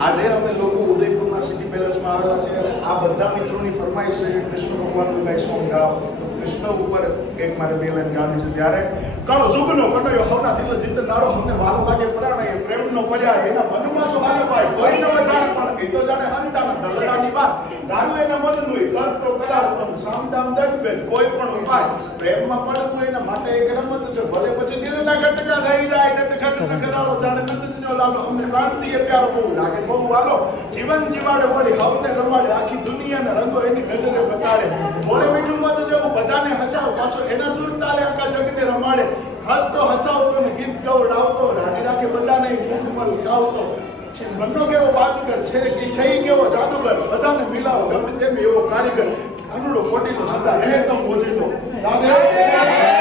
આજે અમે લોકો ઉદયપુરના સિટી પેલેસમાં આવેલા છે અને આ બધા મિત્રોની ફરમાઈશ છે કે કૃષ્ણ ભગવાનનું કંઈ સોંગ ગાઓ. કૃષ્ણ ઉપર એક મારે બે લાઈન ગાવી છે. ત્યારે કણો સુગનો કનૈયો હવના દિલ જીતનારો હમને વાલો લાગે પ્રાણ એ પ્રેમનો પર્યાય એના મનમાં સો હાલે ભાઈ કોઈ ન જાણે પણ એ તો જાણે હંતાના દલડાની વાત દારૂ એના મનનું કર તો કરાર પણ સામદામ દડબે કોઈ પણ ઉપાય પ્રેમમાં પડવું એના માટે એક રમત છે. ભલે પછી દિલના ઘટકા થઈ જાય ઘટકા કરાવો જાણે નંદજીનો લાલો અમને પ્રાંતિય પ્યારો બહુ લાગે બહુ વાલો જીવન જીવાડે બોલી હવને રમાડે આખી દુનિયાના રંગો એની નજરે બતાડે બોલે મીઠું મત જેવું બધાને હસાવ પાછો એના સુર તાલે આખા જગને રમાડે હસતો હસાવતો ને ગીત ગવડાવતો રાજી રાખે બધાને મુખમલ ગાવતો મનનો કેવો બાજુગર છે કે છે કેવો જાદુગર બધાને મિલાવો ગમે તેમ એવો કારીગર અનુડો કોટીનો સદા રહે તમ મોજીલો રાધે